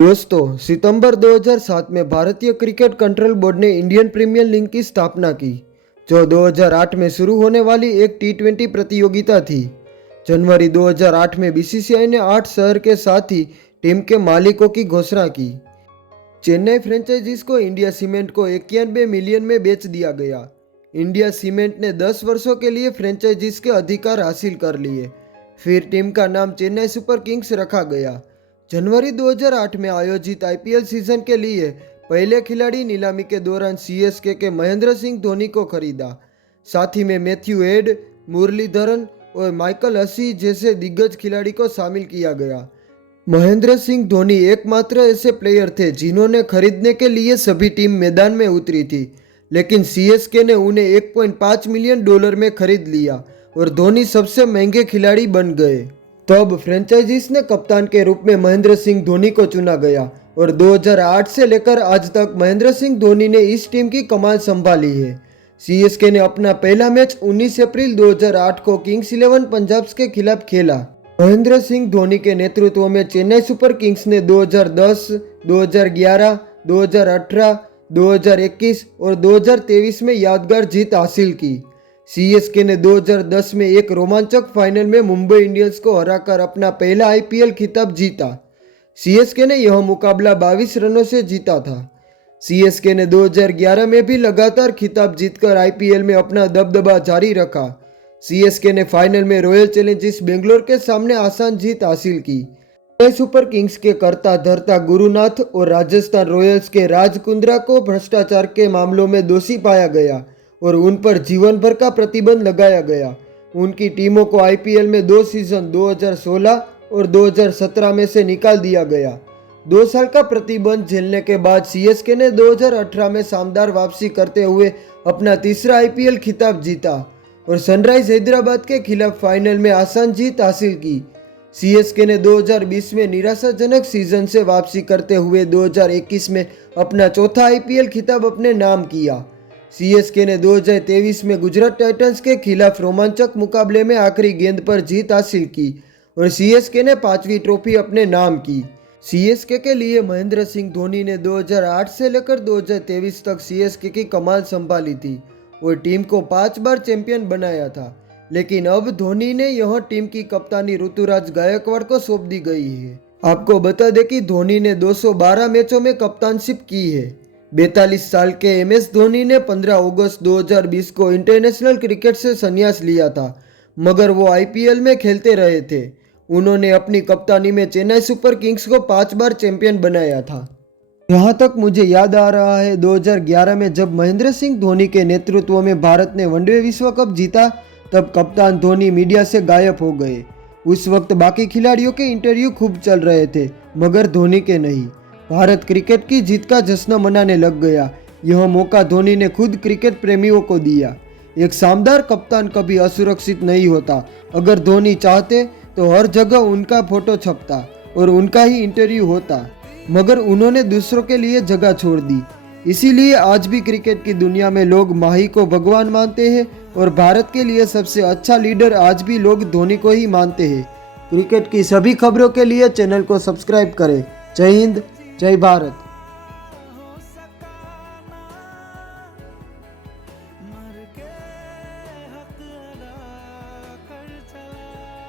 दोस्तों, सितंबर 2007 में भारतीय क्रिकेट कंट्रोल बोर्ड ने इंडियन प्रीमियर लीग की स्थापना की, जो 2008 में शुरू होने वाली एक टी20 प्रतियोगिता थी। जनवरी 2008 में बीसीसीआई ने 8 शहर के साथ ही टीम के मालिकों की घोषणा की। चेन्नई फ्रेंचाइजीज को इंडिया सीमेंट को 91 मिलियन में बेच दिया गया। इंडिया सीमेंट ने 10 वर्षों के लिए फ्रेंचाइजीज के अधिकार हासिल कर लिए। फिर टीम का नाम चेन्नई सुपर किंग्स रखा गया। जनवरी 2008 में आयोजित आईपीएल सीजन के लिए पहले खिलाड़ी नीलामी के दौरान सीएसके के महेंद्र सिंह धोनी को खरीदा। साथ ही में मैथ्यू हेड, मुरलीधरन और माइकल हसी जैसे दिग्गज खिलाड़ी को शामिल किया गया। महेंद्र सिंह धोनी एकमात्र ऐसे प्लेयर थे जिन्होंने खरीदने के लिए सभी टीम मैदान में उतरी थी, लेकिन सीएसके ने उन्हें 1.5 मिलियन डॉलर में खरीद लिया और धोनी सबसे महंगे खिलाड़ी बन गए। तब फ्रेंचाइजीज ने कप्तान के रूप में महेंद्र सिंह धोनी को चुना गया और 2008 से लेकर आज तक महेंद्र सिंह धोनी ने इस टीम की कमान संभाली है। सीएसके ने अपना पहला मैच 19 अप्रैल 2008 को किंग्स 11 पंजाब के खिलाफ खेला। महेंद्र सिंह धोनी के नेतृत्व में चेन्नई सुपर किंग्स ने 2010, 2011, 2018, 2021 और 2023 में यादगार जीत हासिल की। सीएसके ने 2010 में एक रोमांचक फाइनल में मुंबई इंडियंस को हराकर अपना पहला आईपीएल खिताब जीता। सीएसके ने यह मुकाबला 22 रनों से जीता था। सीएसके ने 2011 में भी लगातार खिताब जीतकर आईपीएल में अपना दबदबा जारी रखा। सीएसके ने फाइनल में रॉयल चैलेंजर्स बेंगलोर के सामने आसान जीत हासिल की। चेन्नई सुपर किंग्स के कर्ता धर्ता गुरुनाथ और राजस्थान रॉयल्स के राज कुंद्रा को भ्रष्टाचार के मामलों में दोषी पाया गया और उन पर जीवन भर का प्रतिबंध लगाया गया। उनकी टीमों को आईपीएल में 2 सीजन 2016 और 2017 में से निकाल दिया गया। 2 साल का प्रतिबंध झेलने के बाद सीएसके ने 2018 में शानदार वापसी करते हुए अपना तीसरा आईपीएल खिताब जीता और सनराइज हैदराबाद के खिलाफ फाइनल में आसान जीत हासिल की। सीएसके ने 2020 में निराशाजनक सीजन से वापसी करते हुए 2021 में अपना चौथा आईपीएल खिताब अपने नाम किया। सीएसके ने 2023 में गुजरात टाइटंस के खिलाफ रोमांचक मुकाबले में आखिरी गेंद पर जीत हासिल की और सीएसके ने 5वीं ट्रॉफी अपने नाम की। सीएसके के लिए महेंद्र सिंह धोनी ने 2008 से लेकर 2023 तक सीएसके की कमान संभाली थी और टीम को 5 बार चैंपियन बनाया था, लेकिन अब धोनी ने यह टीम की कप्तानी ऋतुराज गायकवाड़ को सौंप दी गई है। आपको बता दें कि धोनी ने 212 मैचों में कप्तानशिप की है। 42 साल के एमएस धोनी ने 15 अगस्त 2020 को इंटरनेशनल क्रिकेट से संन्यास लिया था, मगर वो आईपीएल में खेलते रहे थे। उन्होंने अपनी कप्तानी में चेन्नई सुपर किंग्स को 5 बार चैंपियन बनाया था। यहाँ तक मुझे याद आ रहा है 2011 में जब महेंद्र सिंह धोनी के नेतृत्व में भारत ने वनडे विश्व कप जीता, तब कप्तान धोनी मीडिया से गायब हो गए। उस वक्त बाकी खिलाड़ियों के इंटरव्यू खूब चल रहे थे, मगर धोनी के नहीं। भारत क्रिकेट की जीत का जश्न मनाने लग गया। यह मौका धोनी ने खुद क्रिकेट प्रेमियों को दिया। एक शानदार कप्तान कभी असुरक्षित नहीं होता। अगर धोनी चाहते तो हर जगह उनका फोटो छपता और उनका ही इंटरव्यू होता, मगर उन्होंने दूसरों के लिए जगह छोड़ दी। इसीलिए आज भी क्रिकेट की दुनिया में लोग माही को भगवान मानते हैं और भारत के लिए सबसे अच्छा लीडर आज भी लोग धोनी को ही मानते हैं। क्रिकेट की सभी खबरों के लिए चैनल को सब्सक्राइब करें। जय हिंद, जय भारत।